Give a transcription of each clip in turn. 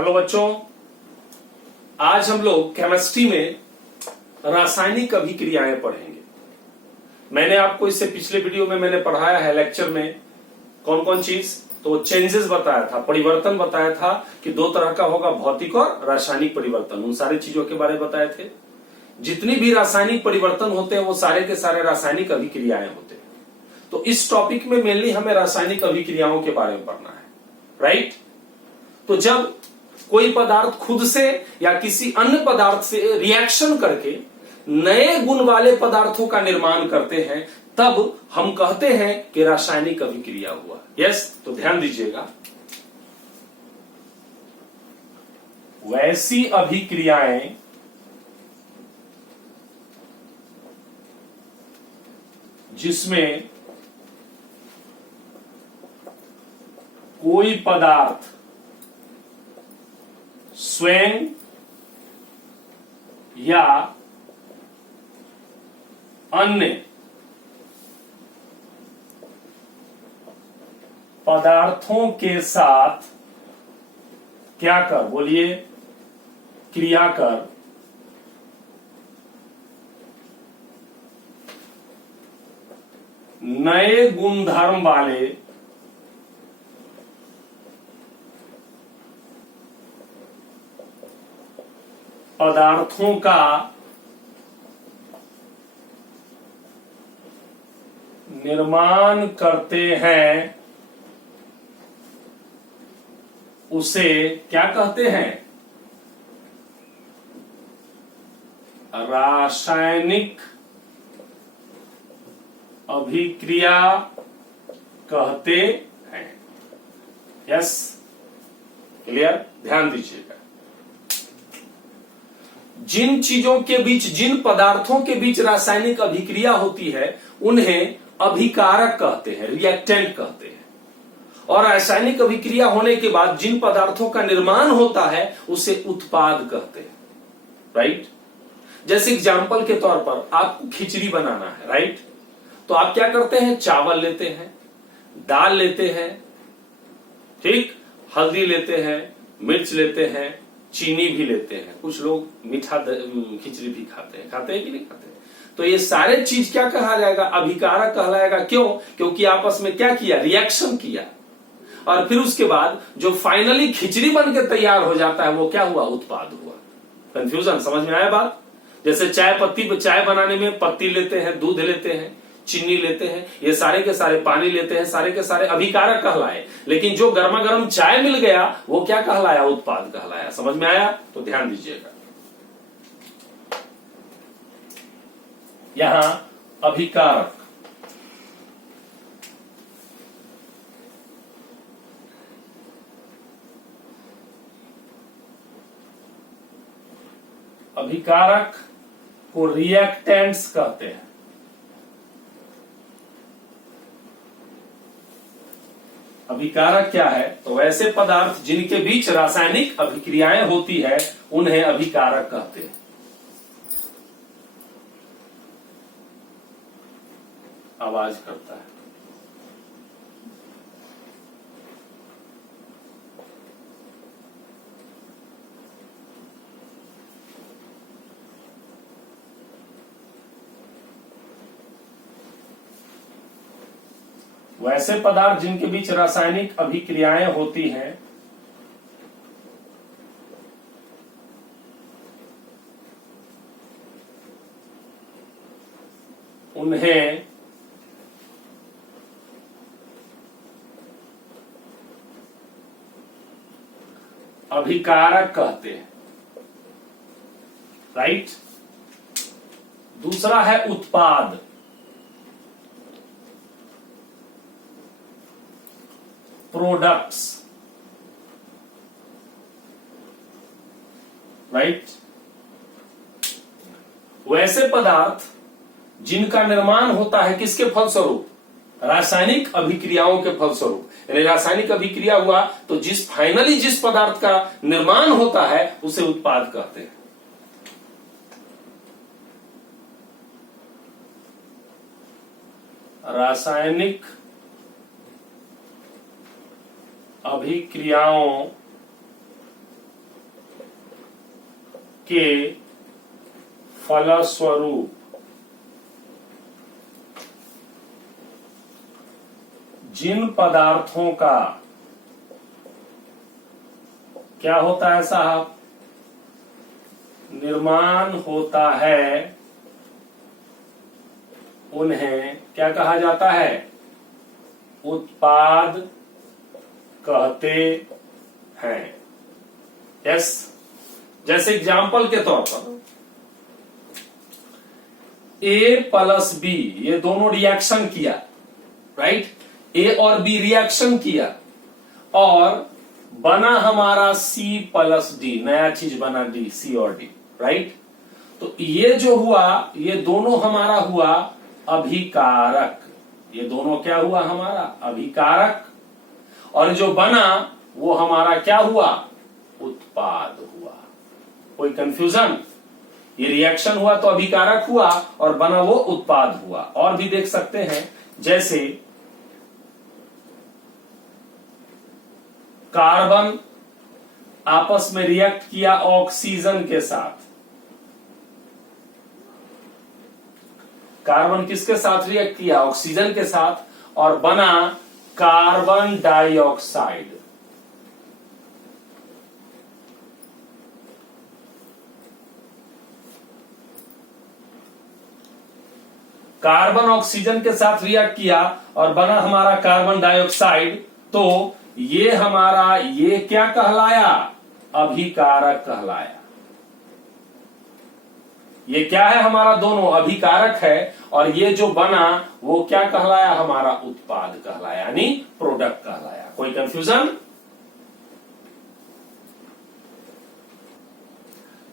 Hello बच्चों, आज हम लोग केमिस्ट्री में रासायनिक अभिक्रियाएं पढ़ेंगे। मैंने आपको इससे पिछले वीडियो में मैंने पढ़ाया है लेक्चर में कौन कौन चीज, तो चेंजेस बताया था, परिवर्तन बताया था कि दो तरह का होगा, भौतिक और रासायनिक परिवर्तन। उन सारी चीजों के बारे में बताए थे। जितनी भी रासायनिक परिवर्तन होते हैं वो सारे के सारे रासायनिक अभिक्रियाएं होते हैं। तो इस टॉपिक में मेनली हमें रासायनिक अभिक्रियाओं के बारे में पढ़ना है, राइट। तो जब कोई पदार्थ खुद से या किसी अन्य पदार्थ से रिएक्शन करके नए गुण वाले पदार्थों का निर्माण करते हैं तब हम कहते हैं कि रासायनिक अभिक्रिया हुआ। यस, तो ध्यान दीजिएगा, वैसी अभिक्रियाएं जिसमें कोई पदार्थ स्वयं या अन्य पदार्थों के साथ क्या कर, बोलिए, क्रिया कर नए गुणधर्म वाले पदार्थों का निर्माण करते हैं उसे क्या कहते हैं? रासायनिक अभिक्रिया कहते हैं। Yes, clear? ध्यान दीजिएगा, जिन चीजों के बीच, जिन पदार्थों के बीच रासायनिक अभिक्रिया होती है उन्हें अभिकारक कहते हैं, रिएक्टेंट कहते हैं। और रासायनिक अभिक्रिया होने के बाद जिन पदार्थों का निर्माण होता है उसे उत्पाद कहते हैं, राइट। जैसे एग्जाम्पल के तौर पर आपको खिचड़ी बनाना है, राइट। तो आप क्या करते हैं? चावल लेते हैं, दाल लेते हैं, ठीक, हल्दी लेते हैं, मिर्च लेते हैं, चीनी भी लेते हैं। कुछ लोग मीठा खिचड़ी भी खाते हैं कि नहीं खाते? तो ये सारे चीज क्या कहा जाएगा? अभिकारक कहलाएगा। क्यों? क्योंकि आपस में क्या किया? रिएक्शन किया। और फिर उसके बाद जो फाइनली खिचड़ी बन के तैयार हो जाता है वो क्या हुआ? उत्पाद हुआ। कंफ्यूजन समझ में आया बात? जैसे चाय बनाने में पत्ती लेते हैं, दूध लेते हैं, चीनी लेते हैं, ये सारे के सारे, पानी लेते हैं, सारे के सारे अभिकारक कहलाए। लेकिन जो गर्मा गर्म चाय मिल गया वो क्या कहलाया? उत्पाद कहलाया। समझ में आया? तो ध्यान दीजिएगा, यहां अभिकारक को रिएक्टेंट्स कहते हैं। अभिकारक क्या है? तो वैसे पदार्थ जिनके बीच रासायनिक अभिक्रियाएं होती है उन्हें अभिकारक कहते हैं। आवाज करता है। वैसे पदार्थ जिनके बीच रासायनिक अभिक्रियाएं होती हैं उन्हें अभिकारक कहते हैं, राइट। दूसरा है उत्पाद। Products, right. वैसे पदार्थ जिनका निर्माण होता है किसके फलस्वरूप? रासायनिक अभिक्रियाओं के फलस्वरूप। यानी रासायनिक अभिक्रिया हुआ तो फाइनली जिस पदार्थ का निर्माण होता है उसे उत्पाद कहते हैं। रासायनिक अभिक्रियाओं के फलस्वरूप जिन पदार्थों का क्या होता है साहब, निर्माण होता है, उन्हें क्या कहा जाता है, उत्पाद कहते हैं। यस, जैसे एग्जाम्पल के तौर पर ए प्लस बी, ये दोनों रिएक्शन किया, राइट, ए और बी रिएक्शन किया और बना हमारा सी प्लस डी, नया चीज बना डी, सी और डी, राइट। तो ये जो हुआ, ये दोनों हमारा हुआ अभिकारक, ये दोनों क्या हुआ हमारा अभिकारक, और जो बना वो हमारा क्या हुआ, उत्पाद हुआ। कोई कंफ्यूजन? ये रिएक्शन हुआ तो अभिकारक हुआ और बना वो उत्पाद हुआ। और भी देख सकते हैं, जैसे कार्बन आपस में रिएक्ट किया ऑक्सीजन के साथ, कार्बन किसके साथ रिएक्ट किया, ऑक्सीजन के साथ, और बना कार्बन डाइऑक्साइड। कार्बन ऑक्सीजन के साथ रिएक्ट किया और बना हमारा कार्बन डाइऑक्साइड, तो ये हमारा ये क्या कहलाया, अभिकारक कहलाया। ये क्या है हमारा, दोनों अभिकारक है, और ये जो बना वो क्या कहलाया, हमारा उत्पाद कहलाया, यानी प्रोडक्ट कहलाया। कोई कंफ्यूजन?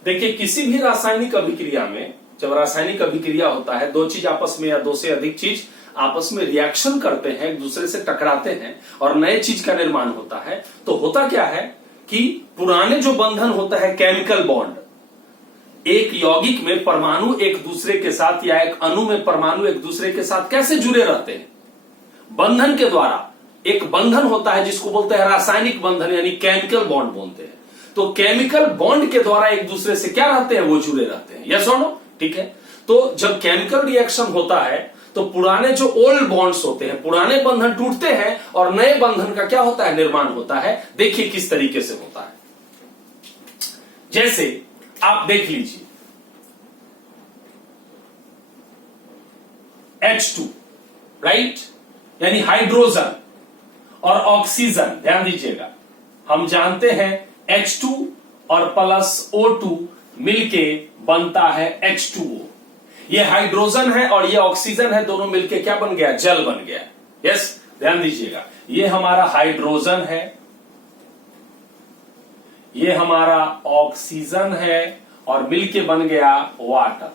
देखिए, किसी भी रासायनिक अभिक्रिया में जब रासायनिक अभिक्रिया होता है, दो चीज आपस में या दो से अधिक चीज आपस में रिएक्शन करते हैं, एक दूसरे से टकराते हैं और नए चीज का निर्माण होता है, तो होता क्या है कि पुराने जो बंधन होता है केमिकल बॉन्ड, एक यौगिक में परमाणु एक दूसरे के साथ या एक अणु में परमाणु एक दूसरे के साथ कैसे जुड़े रहते हैं, बंधन के द्वारा। एक बंधन होता है जिसको बोलते हैं रासायनिक बंधन, यानी केमिकल बॉन्ड बोलते हैं। तो केमिकल बॉन्ड के द्वारा एक दूसरे से क्या रहते हैं, वो जुड़े रहते हैं। यस और नो? ठीक है। तो जब केमिकल रिएक्शन होता है तो पुराने जो ओल्ड बॉन्ड्स होते हैं, पुराने बंधन टूटते हैं और नए बंधन का क्या होता है, निर्माण होता है। देखिए किस तरीके से होता है। जैसे आप देख लीजिए H2, राइट, यानी हाइड्रोजन और ऑक्सीजन। ध्यान दीजिएगा, हम जानते हैं H2 और प्लस O2 मिलके बनता है H2O। ये हाइड्रोजन है और ये ऑक्सीजन है, दोनों मिलके क्या बन गया, जल बन गया। यस, ध्यान दीजिएगा, ये हमारा हाइड्रोजन है, ये हमारा ऑक्सीजन है और मिलके बन गया वाटर।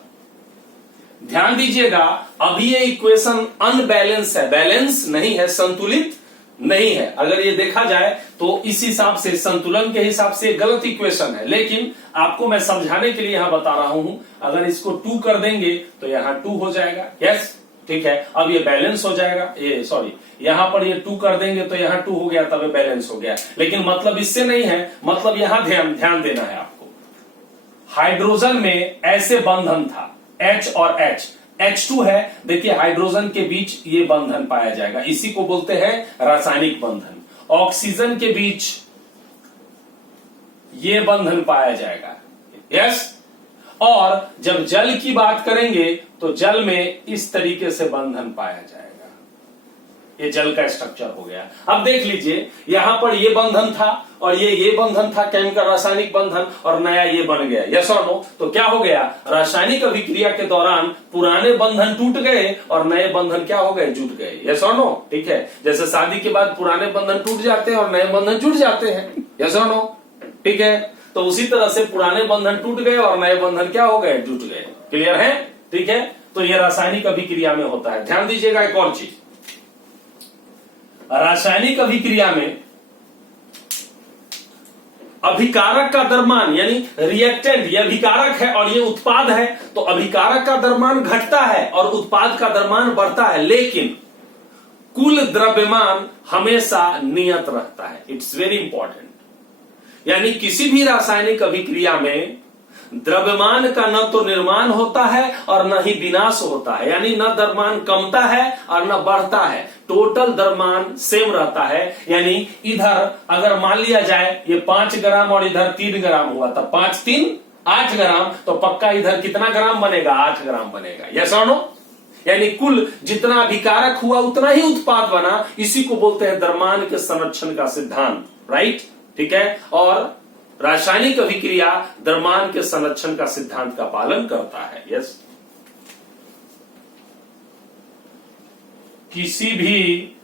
ध्यान दीजिएगा, अभी ये इक्वेशन अनबैलेंस है, बैलेंस नहीं है, संतुलित नहीं है। अगर ये देखा जाए तो इस हिसाब से, संतुलन के हिसाब से गलत इक्वेशन है, लेकिन आपको मैं समझाने के लिए यहां बता रहा हूं। अगर इसको 2 कर देंगे तो यहां 2 हो जाएगा। यस, ठीक है, अब ये बैलेंस हो जाएगा। ये सॉरी, यहां पर ये 2 कर देंगे तो यहां 2 हो गया, तब ये बैलेंस हो गया। लेकिन मतलब इससे नहीं है, मतलब यहां ध्यान देना है आपको। हाइड्रोजन में ऐसे बंधन था, H और H, H2 है, देखिए हाइड्रोजन के बीच ये बंधन पाया जाएगा, इसी को बोलते हैं रासायनिक बंधन। ऑक्सीजन के बीच ये बंधन पाया जाएगा। यस, और जब जल की बात करेंगे तो जल में इस तरीके से बंधन पाया जाएगा। ये जल का स्ट्रक्चर हो गया। अब देख लीजिए, यहां पर ये बंधन था और ये बंधन था, केमिकल रासायनिक बंधन, और नया ये बन गया। यस और नो? तो क्या हो गया, रासायनिक अभिक्रिया के दौरान पुराने बंधन टूट गए और नए बंधन क्या हो गए, जुट गए। यस और नो? ठीक है, जैसे शादी के बाद पुराने बंधन टूट जाते हैं और नए बंधन जुट जाते हैं। यस और नो? ठीक है, तो उसी तरह से पुराने बंधन टूट गए और नए बंधन क्या हो गए, जुट गए। क्लियर है? ठीक है, तो ये रासायनिक अभिक्रिया में होता है। ध्यान दीजिएगा एक और चीज, रासायनिक अभिक्रिया में अभिकारक का द्रव्यमान, यानी रिएक्टेंट, ये अभिकारक है और ये उत्पाद है, तो अभिकारक का द्रव्यमान घटता है और उत्पाद का द्रव्यमान बढ़ता है, लेकिन कुल द्रव्यमान हमेशा नियत रहता है। It's very important. यानी किसी भी रासायनिक अभिक्रिया में द्रव्यमान का न तो निर्माण होता है और न ही विनाश होता है, यानी न द्रव्यमान कमता है और न बढ़ता है, टोटल द्रव्यमान सेम रहता है। यानी इधर अगर मान लिया जाए ये 5 ग्राम और इधर 3 ग्राम हुआ, तब 5 3 8 ग्राम, तो पक्का इधर कितना ग्राम बनेगा? 8 ग्राम बनेगा। यस और नो? यानी कुल जितना अभिकारक हुआ उतना ही उत्पाद बना। इसी को बोलते हैं द्रव्यमान के संरक्षण का सिद्धांत। राइट, ठीक है। और रासायनिक अभिक्रिया द्रव्यमान के संरक्षण का सिद्धांत का पालन करता है। यस, किसी भी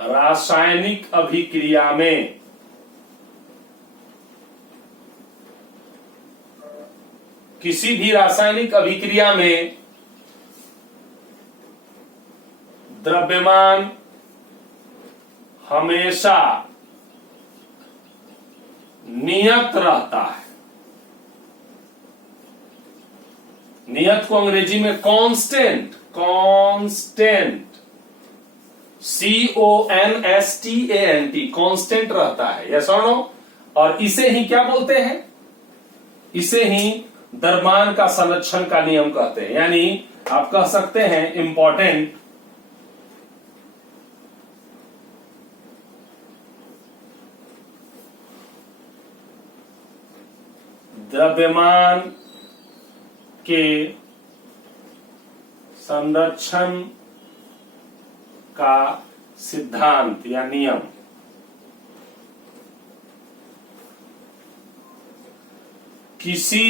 रासायनिक अभिक्रिया में द्रव्यमान हमेशा नियत रहता है। नियत को अंग्रेजी में कांस्टेंट, CONSTANT, कांस्टेंट रहता है। यस और नो? और इसे ही क्या बोलते हैं? इसे ही द्रव्यमान का संरक्षण का नियम कहते हैं। यानी आप कह सकते हैं इंपॉर्टेंट द्रव्यमान के संरक्षण का सिद्धांत या नियम। किसी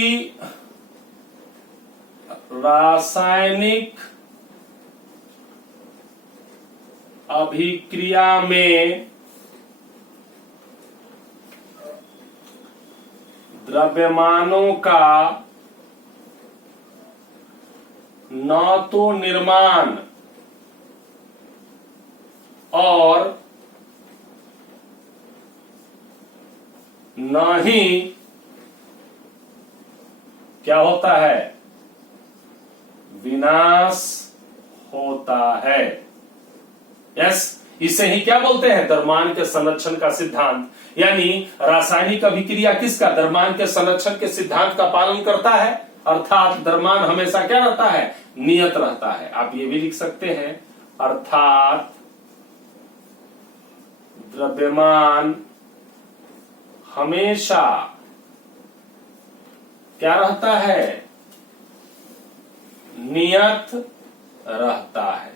रासायनिक अभिक्रिया में द्रव्यमानों का न तो निर्माण और न ही क्या होता है? विनाश होता है। यस, इसे ही क्या बोलते हैं? द्रव्यमान के संरक्षण का सिद्धांत। यानी रासायनिक अभिक्रिया किसका? द्रव्यमान के संरक्षण के सिद्धांत का पालन करता है, अर्थात द्रव्यमान हमेशा क्या रहता है? नियत रहता है। आप ये भी लिख सकते हैं, अर्थात द्रव्यमान हमेशा क्या रहता है? नियत रहता है।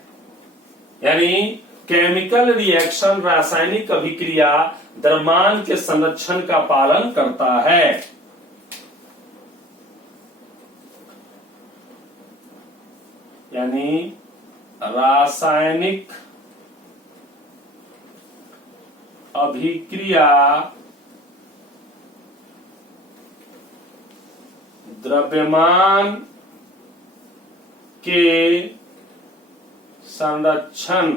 यानी केमिकल रिएक्शन, रासायनिक अभिक्रिया द्रव्यमान के संरक्षण का पालन करता है। यानी रासायनिक अभिक्रिया द्रव्यमान के संरक्षण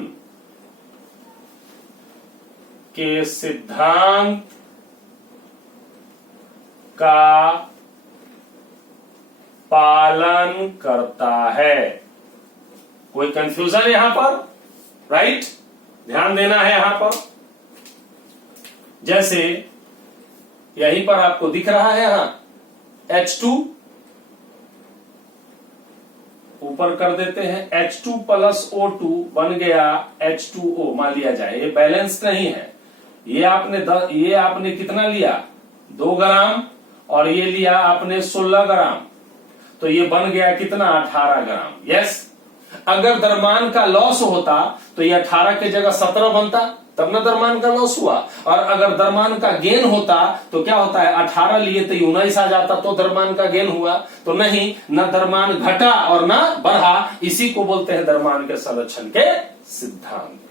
के सिद्धांत का पालन करता है। कोई कंफ्यूजन यहां पर? राइट, ध्यान देना है यहां पर। जैसे यहीं पर आपको दिख रहा है, यहां H2 ऊपर कर देते हैं, H2 + O2 बन गया H2O। मान लिया जाए ये बैलेंस नहीं है। ये आपने कितना लिया? 2 ग्राम, और ये लिया आपने 16 ग्राम, तो ये बन गया कितना? 18 ग्राम। यस, अगर द्रव्यमान का लॉस होता तो ये 18 की जगह 17 बनता, तब न द्रव्यमान का लॉस हुआ। और अगर द्रव्यमान का गेन होता तो क्या होता है? 18 लिए तो 19 आ जाता, तो द्रव्यमान का गेन हुआ। तो नहीं, न द्रव्यमान घटा और न बढ़ा। इसी को बोलते हैं द्रव्यमान के संरक्षण के सिद्धांत।